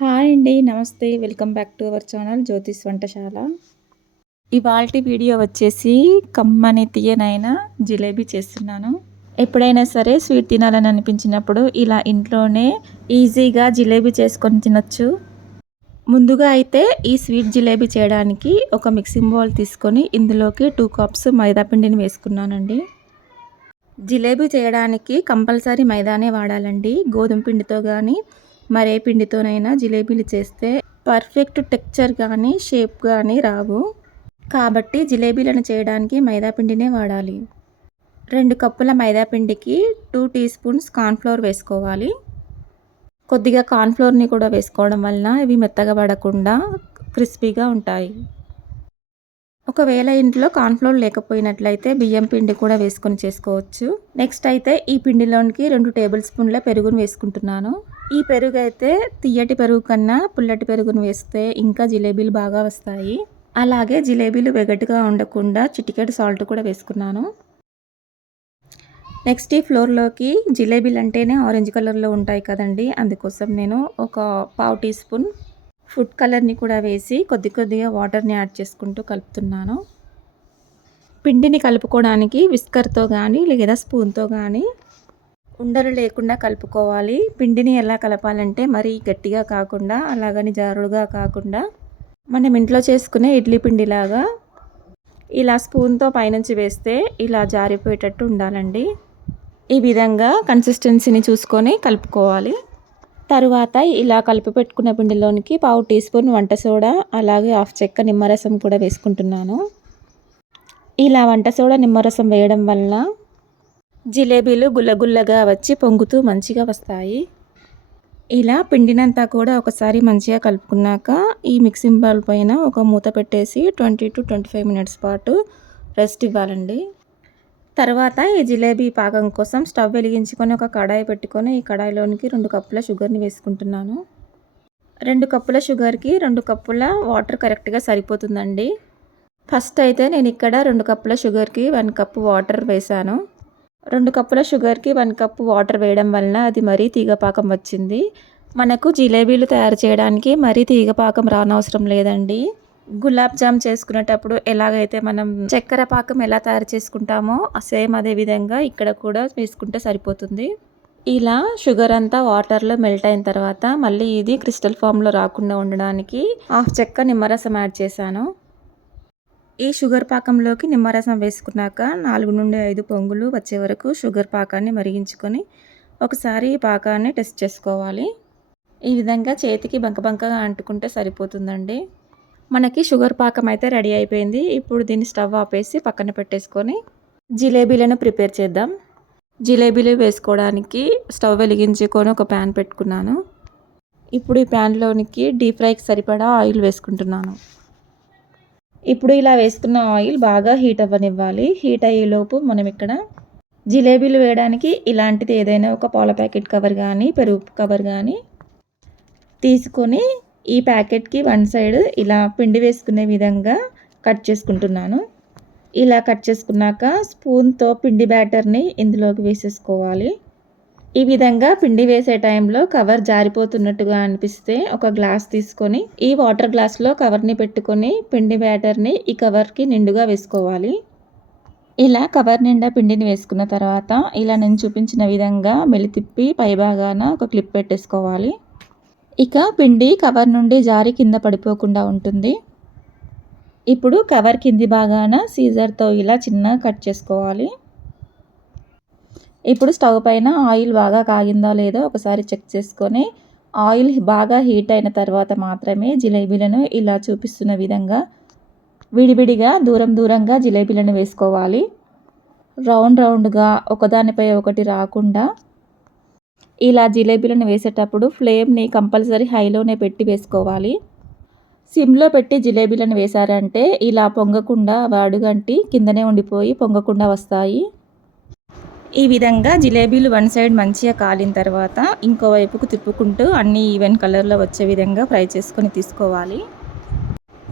Hi అండి. నమస్తే. Welcome back to our channel జ్యోతిష్ వంటశాల. ఇవాల్టి వీడియో వచ్చేసి కమ్మని తియ్యనైన జిలేబీ చేస్తున్నాను. ఎప్పుడైనా సరే స్వీట్ తినాలని అనిపించినప్పుడు ఇలా ఇంట్లోనే ఈజీగా జిలేబీ చేసుకొని తినొచ్చు. ముందుగా అయితే ఈ స్వీట్ జిలేబీ చేయడానికి ఒక మిక్సింగ్ బౌల్ తీసుకొని ఇందులోకి 2 కప్స్ మైదా పిండిని వేసుకున్నానండి. జిలేబీ చేయడానికి కంపల్సరీ మైదానే వాడాలండి. గోధుమ పిండితో కానీ మరే పిండితోనైనా జిలేబీలు చేస్తే పర్ఫెక్ట్ టెక్చర్ కానీ షేప్ కానీ రావు. కాబట్టి జిలేబీలను చేయడానికి మైదా పిండినే వాడాలి. 2 కప్పుల మైదా పిండికి 2 టీ స్పూన్స్ కార్న్ఫ్లోర్ వేసుకోవాలి. కొద్దిగా కార్న్ఫ్లోర్ని కూడా వేసుకోవడం వలన ఇవి మెత్తగా పడకుండా క్రిస్పీగా ఉంటాయి. ఒకవేళ ఇంట్లో కార్న్ఫ్లోర్ లేకపోయినట్లయితే బియ్యం పిండి కూడా వేసుకొని చేసుకోవచ్చు. నెక్స్ట్ అయితే ఈ పిండిలోనికి 2 టేబుల్ స్పూన్ల పెరుగును వేసుకుంటున్నాను. ఈ పెరుగు అయితే తియ్యటి పెరుగు కన్నా పుల్లటి పెరుగును వేస్తే ఇంకా జిలేబీలు బాగా వస్తాయి. అలాగే జిలేబీలు వెగటుగా ఉండకుండా చిటికెడు సాల్ట్ కూడా వేసుకున్నాను. నెక్స్ట్ ఈ ఫ్లోర్లోకి జిలేబీలు అంటేనే ఆరెంజ్ కలర్లో ఉంటాయి కదండి, అందుకోసం నేను ఒక పావు టీ స్పూన్ ఫుడ్ కలర్ని కూడా వేసి కొద్దిగా వాటర్ని యాడ్ చేసుకుంటూ కలుపుతున్నాను. పిండిని కలుపుకోవడానికి విస్కర్తో కానీ లేదా స్పూన్తో కానీ ఉండలు లేకుండా కలుపుకోవాలి. పిండిని ఎలా కలపాలంటే మరీ గట్టిగా కాకుండా అలాగని జారుడుగా కాకుండా మనం ఇంట్లో చేసుకునే ఇడ్లీ పిండిలాగా ఇలా స్పూన్తో పైనుంచి వేస్తే ఇలా జారిపోయేటట్టు ఉండాలండి. ఈ విధంగా కన్సిస్టెన్సీని చూసుకొని కలుపుకోవాలి. తరువాత ఇలా కలిపి పెట్టుకున్న పిండిలోనికి పావు టీ స్పూన్ వంట సోడా అలాగే హాఫ్ చెక్క నిమ్మరసం కూడా వేసుకుంటున్నాను. ఇలా వంట సోడా నిమ్మరసం వేయడం వల్ల జిలేబీలు గుల్లగుల్లగా వచ్చి పొంగుతూ మంచిగా వస్తాయి. ఇలా పిండినంతా కూడా ఒకసారి మంచిగా కలుపుకున్నాక ఈ మిక్సింగ్ బౌల్ పైన ఒక మూత పెట్టేసి 20 to 25 మినిట్స్ పాటు రెస్ట్ ఇవ్వాలండి. తర్వాత ఈ జిలేబీ పాకం కోసం స్టవ్ వెలిగించుకొని ఒక కడాయి పెట్టుకొని ఈ కడాయిలోనికి 2 కప్పుల షుగర్ని వేసుకుంటున్నాను. 2 కప్పుల షుగర్కి 2 కప్పుల వాటర్ కరెక్ట్గా సరిపోతుందండి. ఫస్ట్ అయితే నేను ఇక్కడ 2 కప్పుల షుగర్కి 1 కప్పు వాటర్ వేశాను. 2 కప్పుల షుగర్కి 1 కప్పు వాటర్ వేయడం వలన అది మరీ తీగపాకం వచ్చింది. మనకు జిలేబీలు తయారు చేయడానికి మరీ తీగపాకం రానవసరం లేదండి. గులాబ్ జామ్ చేసుకునేటప్పుడు ఎలాగైతే మనం చక్కెర పాకం ఎలా తయారు చేసుకుంటామో సేమ్ అదే విధంగా ఇక్కడ కూడా వేసుకుంటే సరిపోతుంది. ఇలా షుగర్ అంతా వాటర్లో మెల్ట్ అయిన తర్వాత మళ్ళీ ఇది క్రిస్టల్ ఫామ్లో రాకుండా ఉండడానికి హాఫ్ చెక్క నిమ్మరసం యాడ్ చేశాను. ఈ షుగర్ పాకంలోకి నిమ్మరసం వేసుకున్నాక 4 నుండి 5 పొంగులు వచ్చే వరకు షుగర్ పాకాన్ని మరిగించుకొని ఒకసారి ఈ పాకాన్ని టెస్ట్ చేసుకోవాలి. ఈ విధంగా చేతికి బంకగా అంటుకుంటే సరిపోతుందండి. మనకి షుగర్ పాకం అయితే రెడీ అయిపోయింది. ఇప్పుడు దీన్ని స్టవ్ ఆపేసి పక్కన పెట్టేసుకొని జిలేబీలను ప్రిపేర్ చేద్దాం. జిలేబీలు వేసుకోవడానికి స్టవ్ వెలిగించుకొని ఒక ప్యాన్ పెట్టుకున్నాను. ఇప్పుడు ఈ ప్యాన్లోనికి డీప్ ఫ్రైకి సరిపడా ఆయిల్ వేసుకుంటున్నాను. ఇప్పుడు ఇలా వేసుకున్న ఆయిల్ బాగా హీట్ అవ్వనివ్వాలి. హీట్ అయ్యేలోపు మనం ఇక్కడ జిలేబీలు వేయడానికి ఇలాంటిది ఏదైనా ఒక పాల ప్యాకెట్ కవర్ కానీ పెరుగు కవర్ కానీ తీసుకొని ఈ ప్యాకెట్కి వన్ సైడ్ ఇలా పిండి వేసుకునే విధంగా కట్ చేసుకుంటున్నాను. ఇలా కట్ చేసుకున్నాక స్పూన్తో పిండి బ్యాటర్ని ఇందులోకి వేసేసుకోవాలి. ఈ విధంగా పిండి వేసే టైంలో కవర్ జారిపోతున్నట్టుగా అనిపిస్తే ఒక గ్లాస్ తీసుకొని ఈ వాటర్ గ్లాస్లో కవర్ని పెట్టుకొని పిండి బ్యాటర్ని ఈ కవర్కి నిండుగా వేసుకోవాలి. ఇలా కవర్ నిండా పిండిని వేసుకున్న తర్వాత ఇలా నేను చూపించిన విధంగా మెలితిప్పి పైభాగాన ఒక క్లిప్ పెట్టేసుకోవాలి. ఇక పిండి కవర్ నుండి జారి కింద పడిపోకుండా ఉంటుంది. ఇప్పుడు కవర్ కింది భాగాన సీజర్తో ఇలా చిన్నగా కట్ చేసుకోవాలి. ఇప్పుడు స్టవ్ పైన ఆయిల్ బాగా కాగిందో లేదో ఒకసారి చెక్ చేసుకొని ఆయిల్ బాగా హీట్ అయిన తర్వాత మాత్రమే జిలేబీలను ఇలా చూపిస్తున్న విధంగా విడివిడిగా దూరంగా జిలేబీలను వేసుకోవాలి. రౌండ్గా ఒకదానిపై ఒకటి రాకుండా ఇలా జిలేబీలను వేసేటప్పుడు ఫ్లేమ్ని కంపల్సరీ హైలోనే పెట్టి వేసుకోవాలి. సిమ్లో పెట్టి జిలేబీలను వేశారంటే ఇలా పొంగకుండా అడుగంటి కిందనే ఉండిపోయి పొంగకుండా వస్తాయి. ఈ విధంగా జిలేబీలు వన్ సైడ్ మంచిగా కాలిన తర్వాత ఇంకో వైపుకు తిప్పుకుంటూ అన్నీ ఈవెన్ కలర్లో వచ్చే విధంగా ఫ్రై చేసుకొని తీసుకోవాలి.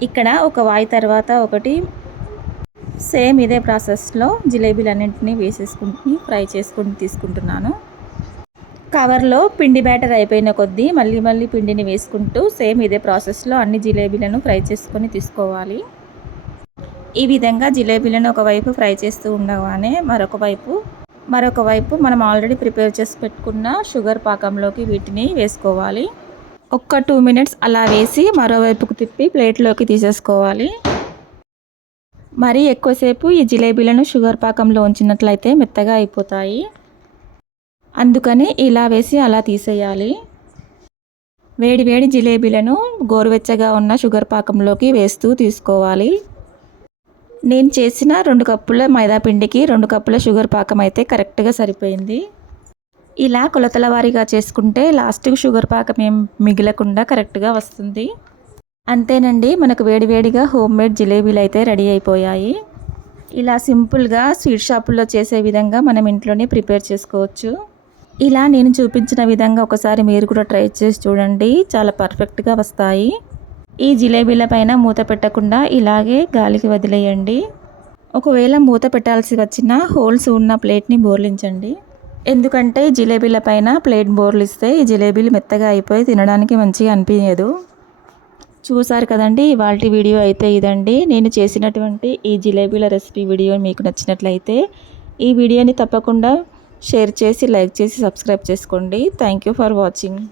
ఇక్కడ ఒక వాయి తర్వాత ఒకటి సేమ్ ఇదే ప్రాసెస్లో జిలేబీలన్నింటినీ వేసేసుకుంటుని ఫ్రై చేసుకుని తీసుకుంటున్నాను. కవర్లో పిండి బ్యాటర్ అయిపోయిన కొద్దీ మళ్ళీ పిండిని వేసుకుంటూ సేమ్ ఇదే ప్రాసెస్లో అన్ని జిలేబీలను ఫ్రై చేసుకొని తీసుకోవాలి. ఈ విధంగా జిలేబీలను ఒకవైపు ఫ్రై చేస్తూ ఉండగానే మరొక వైపు మనం ఆల్రెడీ ప్రిపేర్ చేసి పెట్టుకున్న షుగర్ పాకంలోకి వీటిని వేసుకోవాలి. ఒక్క 2 మినిట్స్ అలా వేసి మరోవైపుకు తిప్పి ప్లేట్లోకి తీసేసుకోవాలి. మరీ ఎక్కువసేపు ఈ జిలేబీలను షుగర్ పాకంలో ఉంచినట్లయితే మెత్తగా అయిపోతాయి. అందుకని ఇలా వేసి అలా తీసేయాలి. వేడి జిలేబీలను గోరువెచ్చగా ఉన్న షుగర్ పాకంలోకి వేస్తూ తీసుకోవాలి. నేను చేసిన 2 కప్పుల మైదా పిండికి 2 కప్పుల షుగర్ పాకం అయితే కరెక్ట్గా సరిపోయింది. ఇలా కొలతల వారీగా చేసుకుంటే లాస్ట్కి షుగర్ పాకం ఏం మిగలకుండా కరెక్ట్గా వస్తుంది. అంతేనండి, మనకు వేడిగా హోమ్ మేడ్ జిలేబీలు అయితే రెడీ అయిపోయాయి. ఇలా సింపుల్గా స్వీట్ షాపుల్లో చేసే విధంగా మనం ఇంట్లోనే ప్రిపేర్ చేసుకోవచ్చు. ఇలా నేను చూపించిన విధంగా ఒకసారి మీరు కూడా ట్రై చేసి చూడండి, చాలా పర్ఫెక్ట్గా వస్తాయి. ఈ జిలేబీల పైన మూత పెట్టకుండా ఇలాగే గాలికి వదిలేయండి. ఒకవేళ మూత పెట్టాల్సి వచ్చినా హోల్స్ ఉన్న ప్లేట్ని బోర్లించండి. ఎందుకంటే జిలేబీల పైన ప్లేట్ బోర్లిస్తే ఈ జిలేబీలు మెత్తగా అయిపోయి తినడానికి మంచిగా అనిపించదు. చూసారు కదండి, ఇవాల్టి వీడియో అయితే ఇదండి. నేను చేసినటువంటి ఈ జిలేబీల రెసిపీ వీడియో మీకు నచ్చినట్లయితే ఈ వీడియోని తప్పకుండా షేర్ చేసి, లైక్ చేసి, సబ్స్క్రైబ్ చేసుకోండి. Thank you for watching.